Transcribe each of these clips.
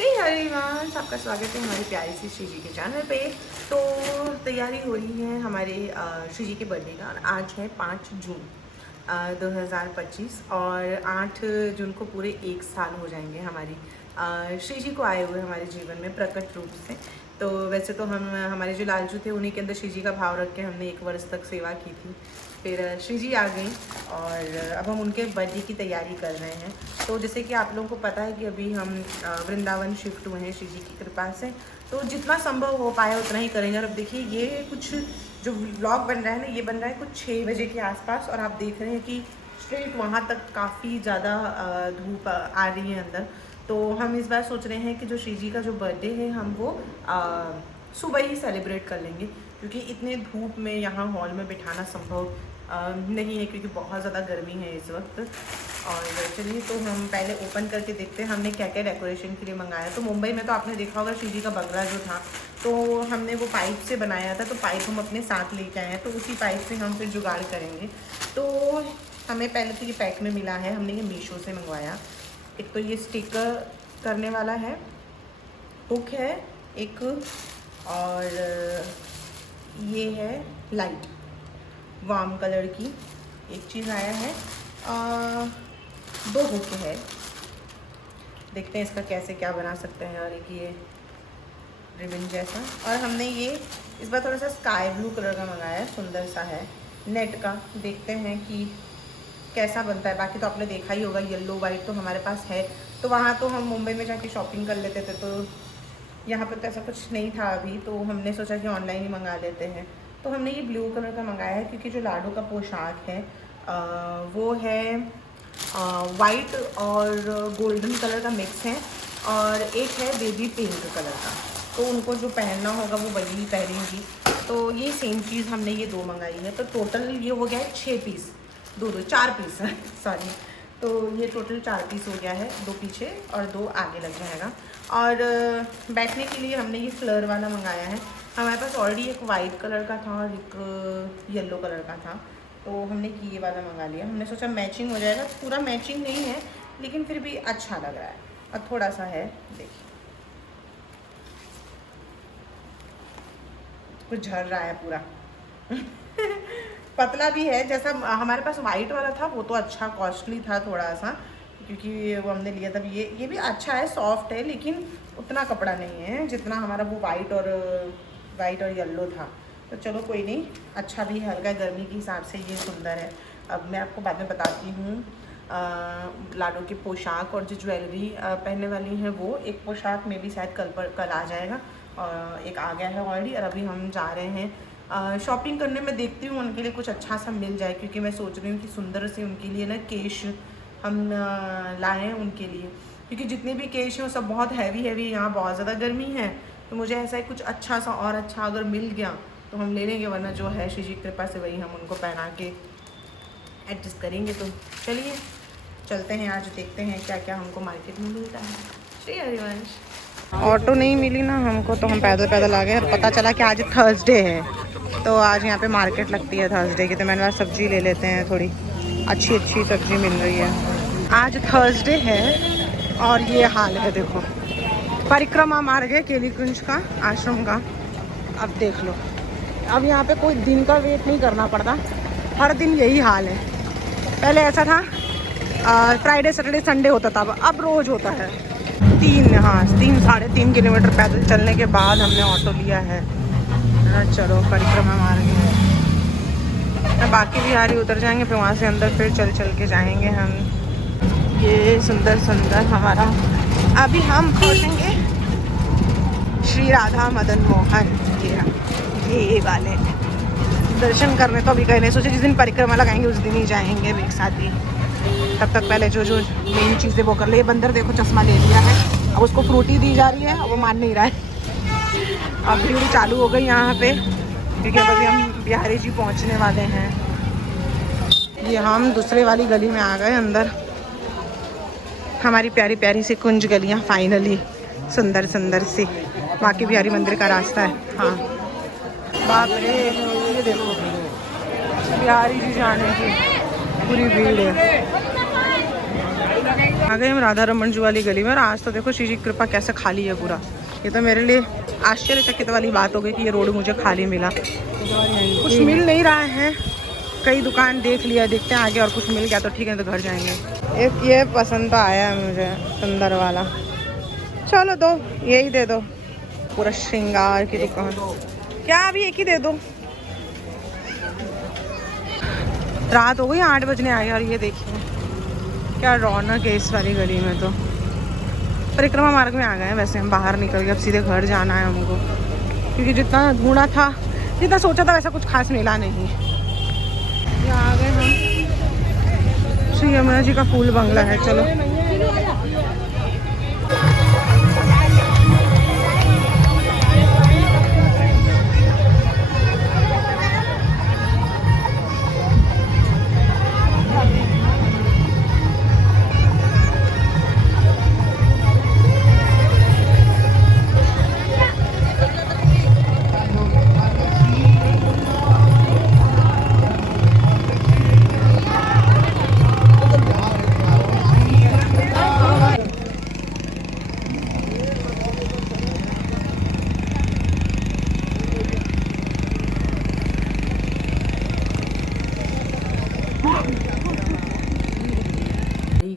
श्री हरिवंश, आपका स्वागत है हमारी प्यारी सी श्री जी के चैनल पे। तो तैयारी हो रही है हमारे श्री जी के बर्थडे का। आज है 5 जून 2025 और 8 जून को पूरे 1 साल हो जाएंगे हमारी श्री जी को आए हुए हमारे जीवन में प्रकट रूप से। तो वैसे तो हम हमारे जो लालजू थे उन्हीं के अंदर श्री जी का भाव रख के हमने 1 वर्ष तक सेवा की थी। फिर श्री जी आ गई और अब हम उनके बर्थडे की तैयारी कर रहे हैं। तो जैसे कि आप लोगों को पता है कि अभी हम वृंदावन शिफ्ट हुए हैं श्री जी की कृपा से, तो जितना संभव हो पाया उतना ही करेंगे। और अब देखिए ये कुछ जो व्लॉग बन रहा है ना, ये बन रहा है कुछ 6 बजे के आसपास और आप देख रहे हैं कि स्ट्रेट वहाँ तक काफ़ी ज़्यादा धूप आ रही है अंदर। तो हम इस बार सोच रहे हैं कि जो श्री जी का जो बर्थडे है हम वो सुबह ही सेलिब्रेट कर लेंगे, क्योंकि इतने धूप में यहाँ हॉल में बिठाना संभव नहीं है, क्योंकि बहुत ज़्यादा गर्मी है इस वक्त। और चलिए तो हम पहले ओपन करके देखते हैं हमने क्या क्या डेकोरेशन के लिए मंगाया। तो मुंबई में तो आपने देखा होगा श्री जी का बंगला जो था, तो हमने वो पाइप से बनाया था। तो पाइप हम अपने साथ लेके आए हैं, तो उसी पाइप से हम फिर जुगाड़ करेंगे। तो हमें पहले तो ये पैक में मिला है, हमने ये मीशो से मंगवाया। एक तो ये स्टिकर करने वाला है, हुक है एक, और ये है लाइट वार्म कलर की एक चीज़ आया है। 2 हुक है, देखते हैं इसका कैसे क्या बना सकते हैं। और एक ये रिबन जैसा, और हमने ये इस बार थोड़ा सा स्काई ब्लू कलर का मंगाया है, सुंदर सा है नेट का। देखते हैं कि कैसा बनता है। बाकी तो आपने देखा ही होगा येलो वाइट तो हमारे पास है, तो वहाँ तो हम मुंबई में जाके शॉपिंग कर लेते थे, तो यहाँ पर तो ऐसा कुछ नहीं था अभी, तो हमने सोचा कि ऑनलाइन ही मंगा लेते हैं। तो हमने ये ब्लू कलर का मंगाया है, क्योंकि जो लाडो का पोशाक है वो है वाइट और गोल्डन कलर का मिक्स है, और एक है बेबी पिंक कलर का। तो उनको जो पहनना होगा वो वही पहनेंगी। तो ये सेम चीज़ हमने ये 2 मंगाई है। तो टोटल ये हो गया है 6 पीस, 4 पीस सॉरी। तो ये टोटल 4 पीस हो गया है, 2 पीछे और 2 आगे लग जाएगा। और बैठने के लिए हमने ये फ्लर वाला मंगाया है। हमारे पास ऑलरेडी एक वाइट कलर का था और एक येलो कलर का था, तो हमने ये वाला मंगा लिया। हमने सोचा मैचिंग हो जाएगा, पूरा मैचिंग नहीं है लेकिन फिर भी अच्छा लग रहा है। और थोड़ा सा है, देखिए कुछ झड़ रहा है पूरा पतला भी है, जैसा हमारे पास वाइट वाला था वो तो अच्छा कॉस्टली था थोड़ा सा, क्योंकि वो हमने लिया था। ये भी अच्छा है, सॉफ्ट है, लेकिन उतना कपड़ा नहीं है जितना हमारा वो वाइट और येलो था। तो चलो कोई नहीं, अच्छा भी है, हल्का गर्मी के हिसाब से ये सुंदर है। अब मैं आपको बाद में बताती हूँ लाडो के पोशाक और जो ज्वेलरी पहनने वाली हैं वो। एक पोशाक में भी शायद कल आ जाएगा, और एक आ गया है ऑलरेडी। और अभी हम जा रहे हैं शॉपिंग करने में, देखती हूँ उनके लिए कुछ अच्छा सा मिल जाए, क्योंकि मैं सोच रही हूँ कि सुंदर से उनके लिए ना केश हम लाए हैं उनके लिए, क्योंकि जितने भी केश हैं वो सब बहुत हैवी, यहाँ बहुत ज़्यादा गर्मी है। तो मुझे ऐसा है कुछ अच्छा सा और अच्छा अगर मिल गया तो हम ले लेंगे, वरना जो है श्री जी की कृपा से वही हम उनको पहना के एडजस्ट करेंगे। तो चलिए चलते हैं, आज देखते हैं क्या क्या हमको मार्केट में मिलता है। श्री हरिवंश। ऑटो नहीं मिली ना हमको, तो हम पैदल पैदल आ गए। और पता चला कि आज थर्सडे है, तो आज यहाँ पे मार्केट लगती है थर्सडे की। तो मैंने कहा सब्जी ले लेते हैं, थोड़ी अच्छी सब्जी मिल रही है। आज थर्सडे है और ये हाल है, देखो परिक्रमा मार्ग है केली कुंज का, आश्रम का। अब देख लो, अब यहाँ पे कोई दिन का वेट नहीं करना पड़ता, हर दिन यही हाल है। पहले ऐसा था फ्राइडे सैटरडे संडे होता था, अब रोज होता है। 3-3.5 किलोमीटर पैदल चलने के बाद हमने ऑटो लिया है। चलो परिक्रमा मार्ग है, बाकी बिहारी उतर जाएंगे, फिर वहाँ से अंदर फिर चल के जाएंगे हम। ये सुंदर हमारा, अभी हम पहुँचेंगे श्री राधा मदन मोहन ये वाले दर्शन करने। तो अभी कहीं नहीं सोचे, जिस दिन परिक्रमा लगाएंगे उस दिन ही जाएंगे एक साथ ही। तब तक पहले जो मेन चीज़ें वो कर ले। बंदर देखो चश्मा ले लिया है, अब उसको फ्रूटी दी जा रही है, अब वो मान नहीं रहा है। अब भीड़ चालू हो गई यहाँ पे, क्योंकि अभी हम बिहारी जी पहुँचने वाले हैं। ये हम दूसरे वाली गली में आ गए अंदर। हमारी प्यारी सी कुंज गलियाँ फाइनली सुंदर सी, बाकी बिहारी मंदिर का रास्ता है। हाँ बाप रे, ये देखो बिहारी जी जाने की पूरी भीड़ है। आ गए हम राधा रमन जी वाली गली में। और आज तो देखो श्री कृपा कैसे खाली है पूरा। ये तो मेरे लिए आश्चर्यचकित वाली बात हो गई कि ये रोड मुझे खाली मिला। कुछ मिल नहीं रहा है, कई दुकान देख लिया, देखते हैं आगे और कुछ मिल गया तो ठीक है, तो घर जाएंगे। एक ये पसंद तो आया है मुझे, सुंदर वाला। चलो दो, यही दे दो। पूरा श्रृंगार की दुकान। क्या अभी एक ही दे दो। रात हो गई, 8 बजने आए और ये देखिए क्या रौनक है इस वाली गली में। तो परिक्रमा मार्ग में आ गए हैं वैसे हम, बाहर निकल के अब सीधे घर जाना है हमको, क्योंकि जितना ढूंढा था, जितना सोचा था वैसा कुछ खास मिला नहीं। ये आ गए हम, श्री यमुना जी का फूल बंगला है। चलो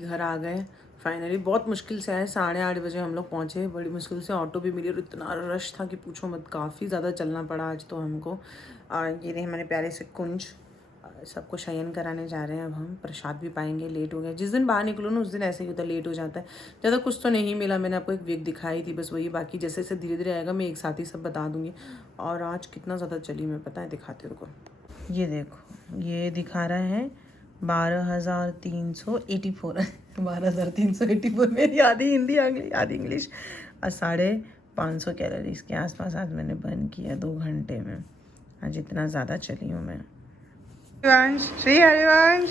घर आ गए फाइनली। बहुत मुश्किल से आए, 8:30 बजे हम लोग पहुँचे। बड़ी मुश्किल से ऑटो भी मिली और इतना रश था कि पूछो मत, काफ़ी ज़्यादा चलना पड़ा आज तो हमको। ये रहे हमारे प्यारे से कुंज, सबको शयन कराने जा रहे हैं अब हम। प्रसाद भी पाएंगे, लेट हो गया। जिस दिन बाहर निकलो ना उस दिन ऐसे ही होता है, लेट हो जाता है। ज़्यादा कुछ तो नहीं मिला, मैंने आपको एक विग दिखाई थी बस वही, बाकी जैसे जैसे धीरे धीरे आएगा मैं एक साथ ही सब बता दूँगी। और आज कितना ज़्यादा चली मैं पता है, दिखाती हूँ रुको। ये देखो, ये दिखा रहा है 12,384 12,384। मेरी आधी हिंदी आधी इंग्लिश। और 550 कैलोरीज के आसपास आज मैंने बर्न किया 2 घंटे में। आज इतना ज़्यादा चली हूँ मैं। हरिवंश, श्री हरिवंश,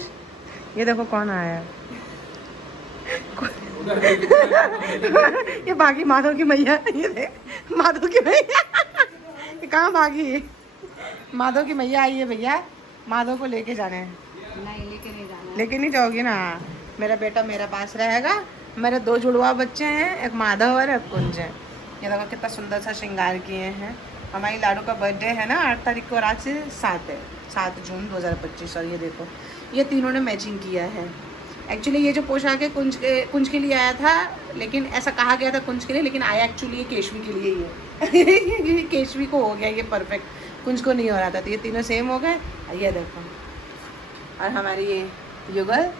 ये देखो कौन आया है। ये भागी माधव की मैया। ये देख माधव की मैया। कहाँ भागी? माधव की मैया आई है भैया, माधव को लेके जाने हैं। नहीं, लेके नहीं जाओगी ना? मेरा बेटा मेरे पास रहेगा। मेरे 2 जुड़वा बच्चे हैं, एक माधव और एक कुंज है। ये देखो कितना सुंदर सा श्रृंगार किए हैं। हमारी लाडू का बर्थडे है ना 8 तारीख को, और आज से 7 है, 7 जून 2025। और ये देखो ये तीनों ने मैचिंग किया है। एक्चुअली ये जो पोशाक है कुंज के लिए आया था, लेकिन ऐसा कहा गया था कुंज के लिए, लेकिन आया एक्चुअली ये केशवी के लिए ही है। केशवी को हो गया ये परफेक्ट, कुंज को नहीं हो रहा था, तो ये तीनों सेम हो गए। ये देखो, और हमारी ये युगल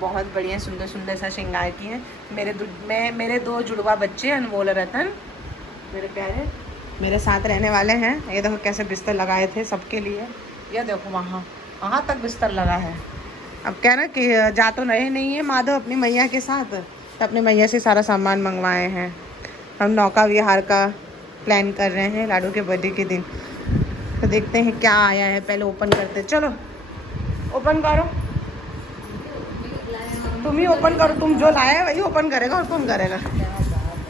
बहुत बढ़िया सुंदर सुंदर सा श्रृंगार की है। मेरे 2 जुड़वा बच्चे अनमोल रतन मेरे प्यारे मेरे साथ रहने वाले हैं। ये देखो कैसे बिस्तर लगाए थे सबके लिए। ये देखो वहाँ तक बिस्तर लगा है। अब कह रहे कि जा तो रहे नहीं है माधव अपनी मैया के साथ, तो अपनी मैया से सारा सामान मंगवाए हैं। हम नौका विहार का प्लान कर रहे हैं लाडू के बर्थडे के दिन। तो देखते हैं क्या आया है, पहले ओपन करते। चलो ओपन करो, तुम ही ओपन करो। तुम जो लाए है वही ओपन करेगा और कौन करेगा?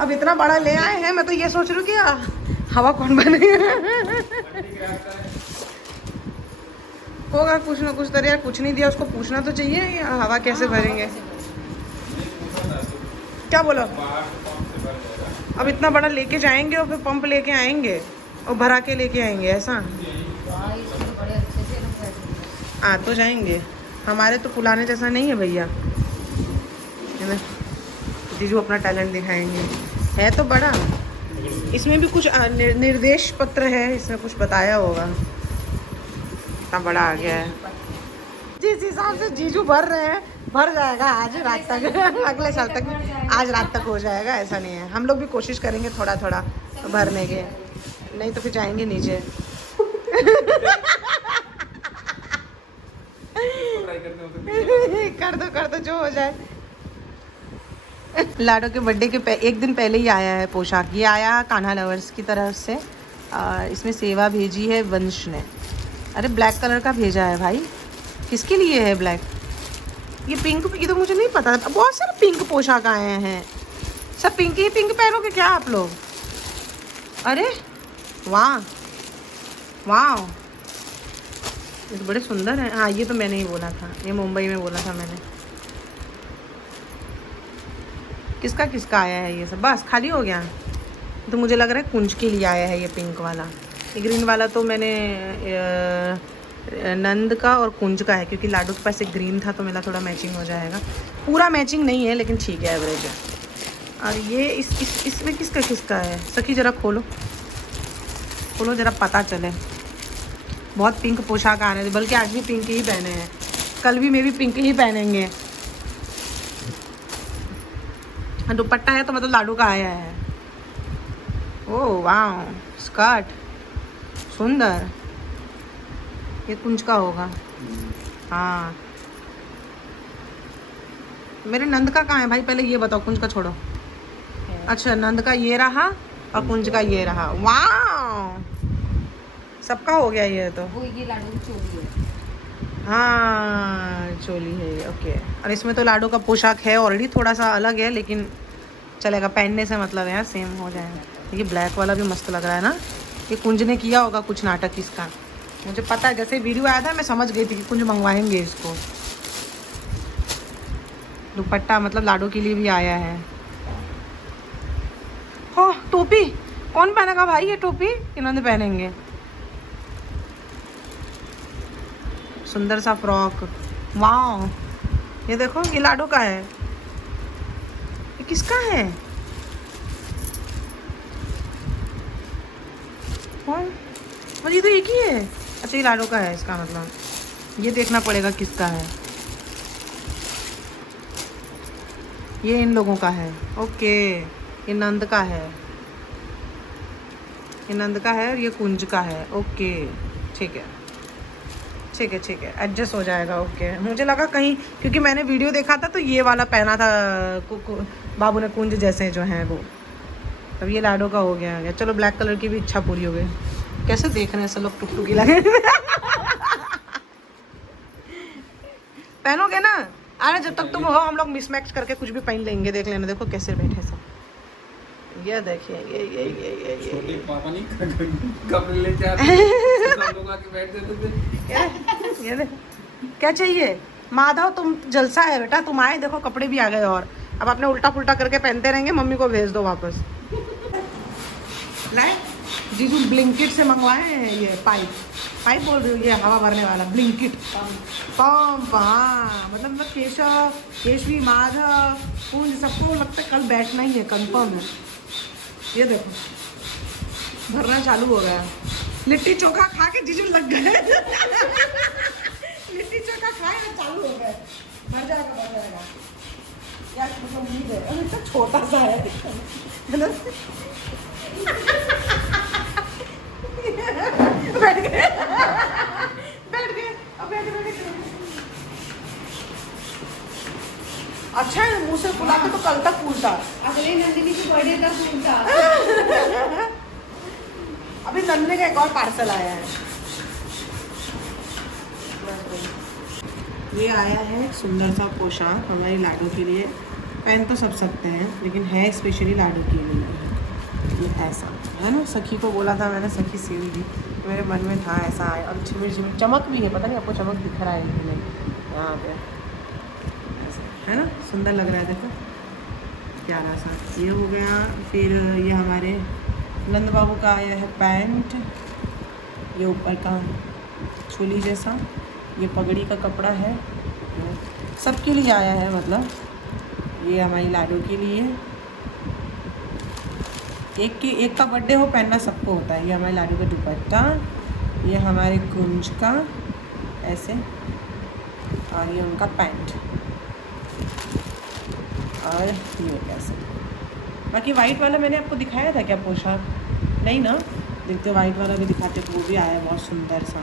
अब इतना बड़ा ले आए हैं, मैं तो ये सोच रही हूँ कि हवा कौन बनेगा। होगा कुछ ना कुछ तो यार, कुछ नहीं दिया उसको, पूछना तो चाहिए कि हवा कैसे भरेंगे। क्या बोलो? अब इतना बड़ा लेके जाएंगे और फिर पंप लेके आएंगे और भरा के लेके आएंगे, ऐसा? आ तो जाएंगे, हमारे तो पुलाने जैसा नहीं है भैया। जीजू अपना टैलेंट दिखाएंगे। है तो बड़ा, इसमें भी कुछ निर्देश पत्र है, इसमें कुछ बताया होगा। इतना बड़ा आ गया है। जिस हिसाब से जीजू भर रहे हैं, भर जाएगा आज रात तक। अगले साल तक, आज रात तक हो जाएगा, ऐसा नहीं है। हम लोग भी कोशिश करेंगे थोड़ा थोड़ा भरने के, नहीं तो फिर जाएंगे नीचे। कर दो जो हो जाए। लाडो के बर्थडे के एक दिन पहले ही आया है पोशाक। ये आया कान्हा लवर्स की तरफ से। इसमें सेवा भेजी है वंश ने। अरे ब्लैक कलर का भेजा है भाई, किसके लिए है ब्लैक? ये पिंक, ये तो मुझे नहीं पता। बहुत सारे पिंक पोशाक आए हैं, सब पिंक ही पिंक पहनोगे क्या आप लोग? अरे वाह वाह, ये तो बड़े सुंदर हैं। हाँ ये तो मैंने ही बोला था, ये मुंबई में बोला था मैंने। किसका किसका आया है ये सब? बस खाली हो गया? तो मुझे लग रहा है कुंज के लिए आया है ये पिंक वाला। ये ग्रीन वाला तो मैंने नंद का और कुंज का है, क्योंकि लाडू के पास एक ग्रीन था तो मेरा थोड़ा मैचिंग हो जाएगा। पूरा मैचिंग नहीं है लेकिन ठीक है, एवरेज है। और ये इसमें किसका किसका है? सखी ज़रा खोलो खोलो ज़रा पता चले। बहुत पिंक पोशाक आ रहे थे, बल्कि आज भी पिंक ही पहने हैं, कल भी मे भी पिंक ही पहनेंगे। दुपट्टा है तो मतलब लाडू का आया है। ओह वाह, स्कर्ट सुंदर। ये कुंज का होगा। हाँ, मेरे नंद का कहाँ है भाई? पहले ये बताओ, कुंज का छोड़ो। अच्छा, नंद का ये रहा और कुंज का ये रहा। वाह, सबका हो गया ये तो। वो ये लाडू की चोली है। हाँ, चोली है ये, ओके। और इसमें तो लाडू का पोशाक है ऑलरेडी, थोड़ा सा अलग है लेकिन चलेगा, पहनने से मतलब है, सेम हो जाएगा। ये ब्लैक वाला भी मस्त लग रहा है ना। ये कुंज ने किया होगा कुछ नाटक इसका, मुझे पता है। जैसे वीडियो आया था मैं समझ गई थी कि कुंज मंगवाएंगे इसको। दुपट्टा मतलब लाडू के लिए भी आया है। हो, टोपी कौन पहनेगा भाई? ये टोपी इन्होंने पहनेंगे। सुंदर सा फ्रॉक, वाह। ये देखो, ये लाडू का है। ये किसका है? और ये तो एक ही है। अच्छा, ये लाडू का है, इसका मतलब ये देखना पड़ेगा किसका है। ये इन लोगों का है, ओके। ये नंद का है, ये नंद का है और ये कुंज का है, ओके। ठीक है ठीक है ठीक है, एडजस्ट हो जाएगा, ओके। मुझे लगा कहीं, क्योंकि मैंने वीडियो देखा था तो ये वाला पहना था बाबू ने, कुंज जैसे जो हैं वो। अब ये लाडो का हो गया। चलो, ब्लैक कलर की भी इच्छा पूरी हो गई। कैसे देख रहे हैं सब लोग, टुकटुकी लगे। पहनोगे ना? अरे जब तक तुम हो हम लोग मिसमैच करके कुछ भी पहन लेंगे, देख लेना। देखो कैसे बैठे सब, ये देखिए, ये पापा नहीं कपड़े लेते आते सब लोग आके बैठ जाते थे। ये क्या चाहिए? माधव तुम जलसा है बेटा, तुम आए देखो कपड़े भी आ गए। और अब अपने उल्टा पुल्टा करके पहनते रहेंगे, मम्मी को भेज दो वापस। लाए जीजू ब्लिंकिट से मंगवाए हैं ये पाइप बोल रही हूँ, ये हवा भरने वाला ब्लिंकिट पंप। हाँ, मतलब केशव, केशवी, माधव, कुंज सबको लगता है कल बैठना ही है, कंफर्म है। ये देखो भरना चालू हो गया। लिट्टी चोखा खा के जीजू लग गए। लिट्टी चोखा खाए ना, चालू हो गए। भर जाएगा यार, मतलब उम्मीद है। अभी तो छोटा सा है ना। बैठ गए अब बैठ। अच्छा है, मुंह से फुला के तो कल तक फूलता। अगले नंदिनी की बर्थडे तक फूलता। अभी नंदनी का एक और पार्सल आया है। ये आया है सुंदर सा पोशाक हमारी लाडो के लिए। पहन तो सब सकते हैं लेकिन है स्पेशली लाडो के लिए। ये ऐसा है ना, सखी को बोला था मैंने, सखी सिल दी। मेरे मन में था ऐसा आया, और झिमिर झिमिर चमक भी है, पता नहीं आपको चमक दिख रहा है कि नहीं, यहाँ पे ऐसा है ना, सुंदर लग रहा है। देखो प्यारा सा ये हो गया। फिर ये हमारे नंद बाबू का आया है पैंट, ये ऊपर का चोली जैसा, ये पगड़ी का कपड़ा है, सबके लिए आया है। मतलब ये हमारी लाडो के लिए, एक का बर्थडे हो पहनना सबको होता है। ये हमारे लाडू का दुपट्टा, ये हमारे कुंज का ऐसे, और ये उनका पैंट, और ये कैसे। बाकी वाइट वाला मैंने आपको दिखाया था क्या पोशाक? नहीं ना, देखते वाइट वाला भी दिखाते, तो वो भी आया है बहुत सुंदर सा।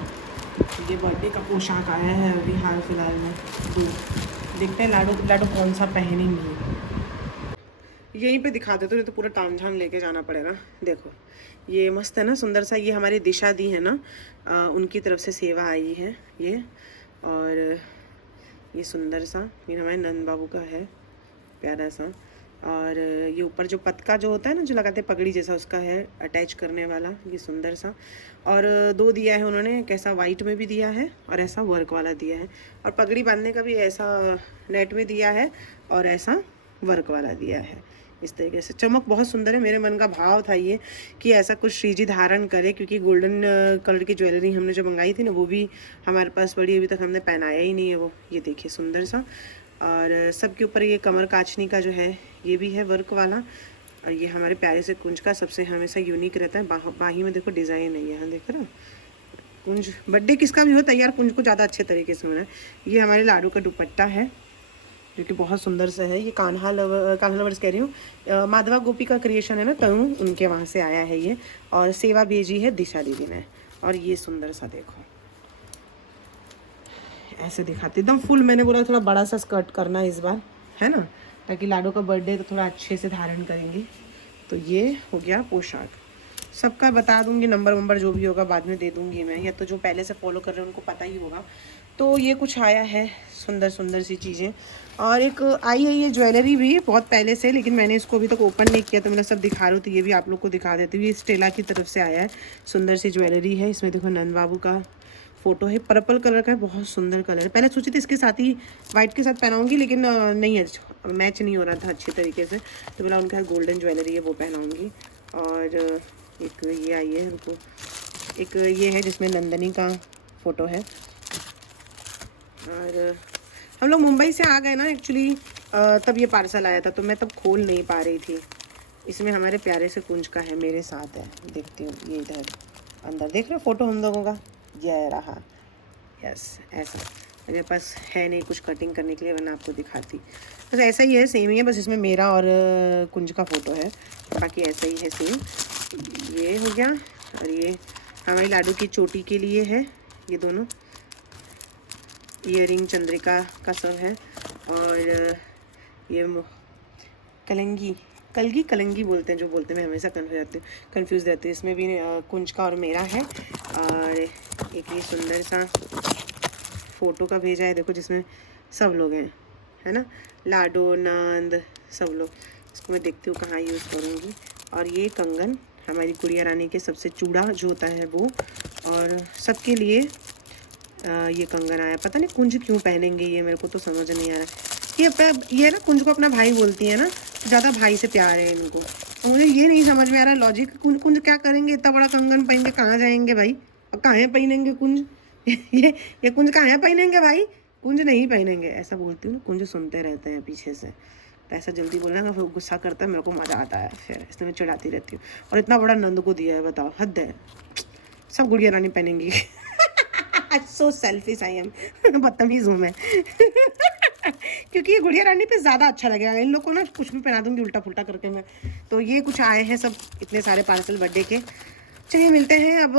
ये बर्थडे का पोशाक आया है अभी हाल फिलहाल में। देखते हैं लाडो कौन सा पहनेंगी। यहीं पे दिखा देते तो पूरा तामझाम लेके जाना पड़ेगा। देखो ये मस्त है ना, सुंदर सा। ये हमारी दिशा दी है ना, उनकी तरफ से सेवा आई है ये। और ये सुंदर सा, ये हमारे नंद बाबू का है, प्यारा सा। और ये ऊपर जो पतका जो होता है ना, जो लगाते हैं पगड़ी जैसा, उसका है अटैच करने वाला, ये सुंदर सा। और दो दिया है उन्होंने, कैसा वाइट में भी दिया है और ऐसा वर्क वाला दिया है। और पगड़ी बांधने का भी ऐसा नेट में दिया है और ऐसा वर्क वाला दिया है। इस तरीके से चमक बहुत सुंदर है। मेरे मन का भाव था ये कि ऐसा कुछ श्री जी धारण करे, क्योंकि गोल्डन कलर की ज्वेलरी हमने जो मंगाई थी ना वो भी हमारे पास पड़ी, अभी तक हमने पहनाया ही नहीं है वो। ये देखिए सुंदर सा, और सबके ऊपर ये कमर काचनी का जो है ये भी है वर्क वाला, और ये हमारे प्यारे से कुंज का सबसे हमेशा यूनिक रहता है। बाही में देखो डिज़ाइन है, यहाँ देख रहे हो कुंज। बर्थडे किसका भी हो तैयार कुंज को ज़्यादा अच्छे तरीके से होना है। ये हमारे लाडू का दुपट्टा है जो कि बहुत सुंदर सा है। ये कान्हा लवर्स कह रही हूँ, माधवा गोपी का क्रिएशन है ना, तनु उनके वहाँ से आया है ये। और सेवा भेजी है दिशा दीदी ने। और ये सुंदर सा देखो, ऐसे दिखाती एकदम फुल। मैंने बोला थोड़ा बड़ा सा स्कर्ट करना इस बार, है ना, ताकि लाडो का बर्थडे तो थोड़ा अच्छे से धारण करेंगे। तो ये हो गया पोशाक। सबका बता दूंगी, नंबर जो भी होगा बाद में दे दूंगी मैं, या तो जो पहले से फॉलो कर रहे हैं उनको पता ही होगा। तो ये कुछ आया है सुंदर सुंदर सी चीज़ें। और एक आई है ये ज्वेलरी भी बहुत पहले से, लेकिन मैंने इसको अभी तक ओपन नहीं किया, तो मैं सब दिखा रही हूँ। तो ये भी आप लोग को दिखा देती हूँ। ये स्टेला की तरफ से आया है, सुंदर सी ज्वेलरी है। इसमें देखो नंद बाबू का फ़ोटो है, पर्पल कलर का है, बहुत सुंदर कलर है। पहले सोची थी इसके साथ ही वाइट के साथ पहनाऊंगी, लेकिन नहीं है, मैच नहीं हो रहा था अच्छे तरीके से, तो बोला उनका गोल्डन ज्वेलरी है वो पहनाऊंगी। और एक ये आई है, उनको एक ये है जिसमें नंदनी का फ़ोटो है। और हम लोग मुंबई से आ गए ना एक्चुअली, तब ये पार्सल आया था, तो मैं तब खोल नहीं पा रही थी। इसमें हमारे प्यारे से कुंज का है, मेरे साथ है, देखती हूँ ये इधर अंदर देख रहे हो फ़ोटो हम लोगों का, ये रहा। यस, ऐसा मेरे पास है नहीं कुछ कटिंग करने के लिए, वरना आपको दिखाती। बस ऐसा ही है, सेम ही है, बस इसमें मेरा और कुंज का फ़ोटो है, बाकी ऐसा ही है सेम। ये हो गया। और ये हमारी लाडू की चोटी के लिए है, ये दोनों ईयरिंग चंद्रिका का सब है। और ये कलंगी बोलते हैं, जो बोलते हैं, मैं हमेशा कंफ्यूज रहती हूँ। इसमें भी कुंज का और मेरा है। और एक ये सुंदर सा फ़ोटो का भेजा है, देखो, जिसमें सब लोग हैं, है ना, लाडो नंद सब लोग। इसको मैं देखती हूँ कहाँ यूज़ करूँगी। और ये कंगन हमारी गुड़िया रानी के सबसे चूड़ा जो होता है वो, और सबके लिए ये कंगन आया। पता नहीं कुंज क्यों पहनेंगे ये, मेरे को तो समझ नहीं आ रहा। ये ना कुंज को अपना भाई बोलती है ना, ज़्यादा भाई से प्यार है इनको। तो मुझे ये नहीं समझ में आ रहा लॉजिक, कुंज क्या करेंगे इतना बड़ा कंगन पहन के, कहाँ जाएंगे भाई, और कहाँ पहनेंगे कुंज ये कुंज कहाँ पहनेंगे भाई, कुंज नहीं पहनेंगे, ऐसा बोलती हूँ। कुंज सुनते रहते हैं पीछे से, तो ऐसा जल्दी बोलना का फिर गुस्सा करता है, मेरे को मज़ा आता है, फिर इसलिए मैं चिढ़ाती रहती हूँ। और इतना बड़ा नंद को दिया है, बताओ, हद है। सब गुड़िया रानी पहनेंगी सो सेल्फिश आई एम बदतमीज़ हूँ मैं क्योंकि ये गुड़िया रानी पे ज़्यादा अच्छा लगेगा। इन लोग को ना कुछ भी पहना दूँगी उल्टा पुल्टा करके मैं। तो ये कुछ आए हैं सब, इतने सारे पार्सल बर्थडे के। चलिए मिलते हैं अब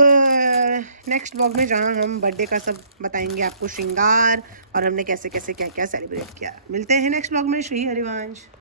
नेक्स्ट व्लॉग में, जहाँ हम बर्थडे का सब बताएंगे आपको, श्रृंगार, और हमने कैसे कैसे क्या क्या सेलिब्रेट किया। मिलते हैं नेक्स्ट व्लॉग में। श्री हरिवंश।